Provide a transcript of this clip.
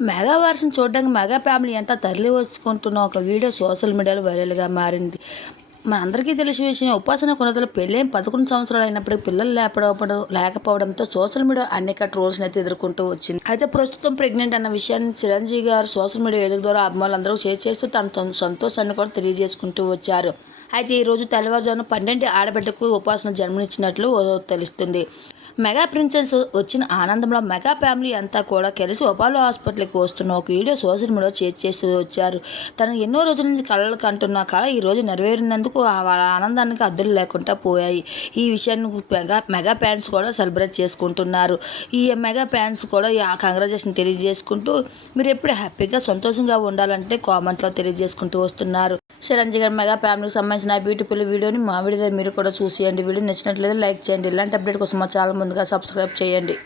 Mega వారసుని చూడడానికి mega family ఎంత తరలి వచ్చుకుంటున్న ఒక వీడియో సోషల్ మీడియాలో వైరల్గా మారింది. మనందరికీ తెలిసిన విషయం ఉపాసన కొనతలు పెళ్ళైన పదకొండు సంవత్సరాలు అయినప్పటికీ పిల్లలు లేకపోవడం లేకపోవడంతో సోషల్ మీడియా అనేక ట్రోల్స్ని అయితే ఎదుర్కొంటూ వచ్చింది. అయితే ప్రస్తుతం ప్రెగ్నెంట్ అన్న విషయాన్ని చిరంజీవి గారు సోషల్ మీడియా వేదిక ద్వారా అభిమానులందరూ షేర్ చేస్తూ తన తన సంతోషాన్ని కూడా తెలియజేసుకుంటూ వచ్చారు. అయితే ఈరోజు తెల్లవారుజామున పన్నెండు ఆడబిడ్డకు ఉపాసన జన్మనిచ్చినట్లు తెలుస్తుంది. మెగా ప్రిన్సెస్ వచ్చిన ఆనందంలో మెగా ఫ్యామిలీ అంతా కూడా కలిసి ఒపాలో హాస్పిటల్కి వస్తున్న ఒక వీడియో సోషల్ మీడియాలో షేర్ చేసి వచ్చారు. తను ఎన్నో రోజుల నుంచి కళలు కంటున్న కళ ఈరోజు నెరవేరినందుకు వాళ్ళ ఆనందానికి అద్దులు లేకుండా పోయాయి. ఈ విషయాన్ని మెగా మెగా ఫ్యాన్స్ కూడా సెలబ్రేట్ చేసుకుంటున్నారు. ఈ మెగా ఫ్యాన్స్ కూడా ఆ కంగ్రాచులేషన్ తెలియజేసుకుంటూ మీరు ఎప్పుడు హ్యాపీగా సంతోషంగా ఉండాలంటే కామెంట్లో తెలియజేసుకుంటూ వస్తున్నారు. చిరంజీవి గారి మెగా ఫ్యామిలీకి సంబంధించిన బ్యూటిఫుల్ వీడియోని మా వీడియో మీరు కూడా చూసేయండి. వీడియో నచ్చినట్లయితే లైక్ చేయండి. ఇలాంటి అప్డేట్ కోసం మా ఛానల్ ముందుగా సబ్స్క్రైబ్ చేయండి.